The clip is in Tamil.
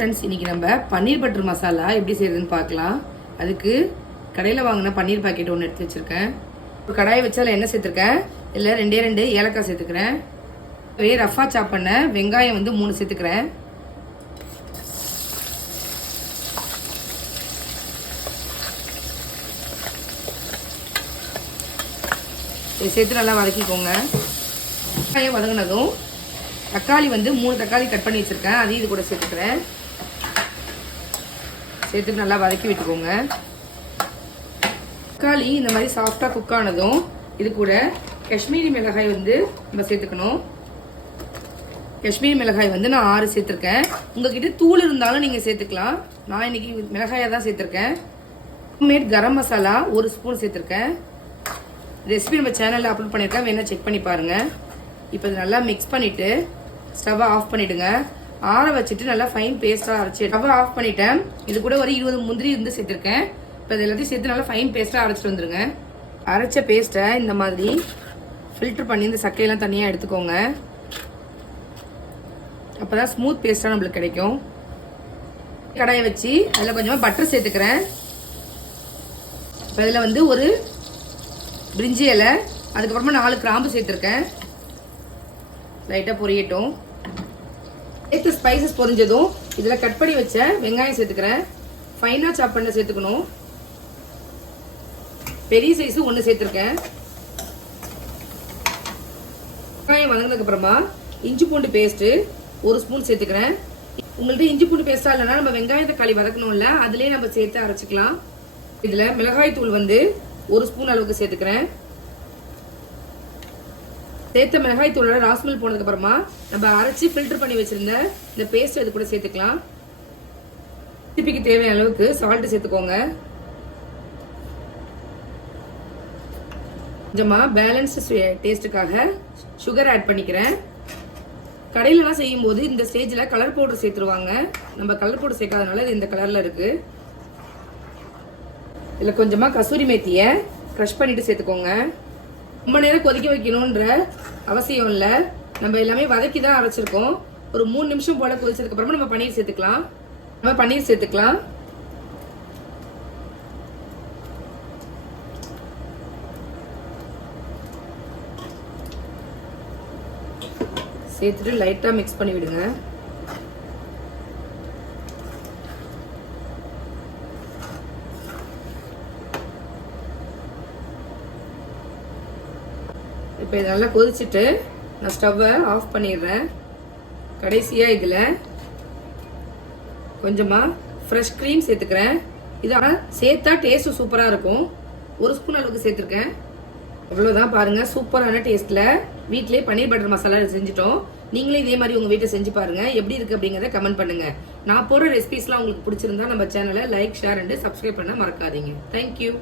ஃப்ரெண்ட்ஸ், இன்னைக்கு நம்ம பன்னீர் பட்டர் மசாலா எப்படி செய்யறதுன்னு பார்க்கலாம். அதுக்கு கடையில் வாங்கின பன்னீர் பாக்கெட் ஒன்று எடுத்து வச்சிருக்கேன். ஒரு கடாயை வச்சு அதில் எண்ணெய் சேர்த்துருக்கேன். இல்லை ரெண்டே ஏலக்காய் சேர்த்துக்கிறேன். ரஃபா சாப் பண்ண வெங்காயம் 3 சேர்த்துக்கிறேன். இதை சேர்த்து நல்லா வதக்கிக்கோங்க. வெங்காயம் வதங்கினதும் தக்காளி 3 தக்காளி கட் பண்ணி வச்சுருக்கேன். அதையும் இது கூட சேர்த்துக்கிறேன். சேர்த்துட்டு நல்லா வதக்கி விட்டுக்கோங்க. தக்காளி இந்த மாதிரி சாஃப்டாக குக் ஆனதும் இது கூட காஷ்மீரி மிளகாய் நம்ம சேர்த்துக்கணும். காஷ்மீரி மிளகாய் நான் 6 சேர்த்துருக்கேன். உங்ககிட்ட தூள் இருந்தாலும் நீங்கள் சேர்த்துக்கலாம். நான் இன்னைக்கு மிளகாயாக தான் சேர்த்துருக்கேன். ஹோம்மேட் கரம் மசாலா 1 ஸ்பூன் சேர்த்துருக்கேன். ரெசிபி நம்ம சேனலில் அப்லோட் பண்ணியிருக்கேன், வேணா செக் பண்ணி பாருங்கள். இப்போ இது நல்லா மிக்ஸ் பண்ணிவிட்டு ஸ்டவ்வை ஆஃப் பண்ணிவிடுங்க. ஆற வச்சுட்டு நல்லா ஃபைன் பேஸ்ட்டாக அரைச்சி ஸ்டவ்வை ஆஃப் பண்ணிவிட்டேன். இது கூட ஒரு 20 முந்திரி சேர்த்துருக்கேன். இப்போ இது எல்லாத்தையும் சேர்த்து நல்லா ஃபைன் பேஸ்ட்டாக அரைச்சிட்டு வந்துடுங்க. அரைச்ச பேஸ்ட்டை இந்த மாதிரி ஃபில்டர் பண்ணி இந்த சக்கையெல்லாம் தனியாக எடுத்துக்கோங்க. அப்போ தான் ஸ்மூத் பேஸ்ட்டாக நம்மளுக்கு கிடைக்கும். கடாயை வச்சு அதில் கொஞ்சமாக பட்டர் சேர்த்துக்கிறேன். இப்போ இதில் ஒரு பிரிஞ்சி இலை, அதுக்கப்புறமா 4 கிராம்பு சேர்த்துருக்கேன். லைட்டாக பொரியட்டும். சேர்த்து ஸ்பைசஸ் பொரிஞ்சதும் இதில் கட் பண்ணி வச்ச வெங்காயம் சேர்த்துக்கிறேன். ஃபைனாக சாப் பண்ண சேர்த்துக்கணும். பெரிய சைஸு 1 சேர்த்துருக்கேன். வெங்காயம் வதங்கினதுக்கப்புறமா இஞ்சி பூண்டு பேஸ்ட்டு 1 ஸ்பூன் சேர்த்துக்கிறேன். உங்கள்கிட்ட இஞ்சி பூண்டு பேஸ்ட்டாக இல்லைன்னா நம்ம வெங்காயம் தக்காளி வதக்கணும்ல, அதுலேயே நம்ம சேர்த்து அரைச்சிக்கலாம். இதில் மிளகாய் தூள் 1 ஸ்பூன் அளவுக்கு சேர்த்துக்கிறேன். சேர்த்த மிளகாய் தூளோட ராஸ்மல் போனதுக்கு அப்புறமா நம்ம அரைச்சி ஃபில்டர் பண்ணி வச்சிருந்த இந்த பேஸ்ட் இது கூட சேர்த்துக்கலாம். ரெசிபிக்கு தேவையான அளவுக்கு சால்ட் சேர்த்துக்கோங்க. கொஞ்சமா பேலன்ஸ் டேஸ்ட்டுக்காக சுகர் ஆட் பண்ணிக்கிறேன். கடையிலலாம் செய்யும் போது இந்த ஸ்டேஜில் கலர் பவுடர் சேர்த்துருவாங்க. நம்ம கலர் பவுடர் சேர்க்காதனால இது இந்த கலரில் இருக்கு. இதில் கொஞ்சமாக கசூரி மேத்தியை க்ரஷ் பண்ணிட்டு சேர்த்துக்கோங்க. ரொம்ப நேரம் கொதிக்க வைக்கணுன்ற அவசியம் இல்லை. நம்ம எல்லாமே வதக்கி தான் அரைச்சிருக்கோம். ஒரு 3 நிமிஷம் போல கொதிச்சதுக்கு அப்புறமா நம்ம பன்னீர் சேர்த்துக்கலாம். சேர்த்துட்டு லைட்டாக மிக்ஸ் பண்ணி விடுங்க. இப்போ இது நல்லா கொதிச்சுட்டு நான் ஸ்டவ்வை ஆஃப் பண்ணிடுறேன். கடைசியாக இதில் கொஞ்சமாக ஃப்ரெஷ் க்ரீம் சேர்த்துக்கிறேன். இதை சேர்த்தா டேஸ்ட்டு சூப்பராக இருக்கும். 1 ஸ்பூன் அளவுக்கு சேர்த்துருக்கேன். அவ்வளோதான், பாருங்கள், சூப்பரான டேஸ்ட்டில் வீட்டிலே பன்னீர் பட்டர் மசாலா செஞ்சுட்டோம். நீங்களே இதே மாதிரி உங்கள் வீட்டில் செஞ்சு பாருங்கள். எப்படி இருக்குது அப்படிங்கிறத கமெண்ட் பண்ணுங்கள். நான் போடுற ரெசிபிஸ்லாம் உங்களுக்கு பிடிச்சிருந்தா நம்ம சேனலை லைக், ஷேர் அண்ட் சப்ஸ்கிரைப் பண்ண மறக்காதீங்க. தேங்க்யூ.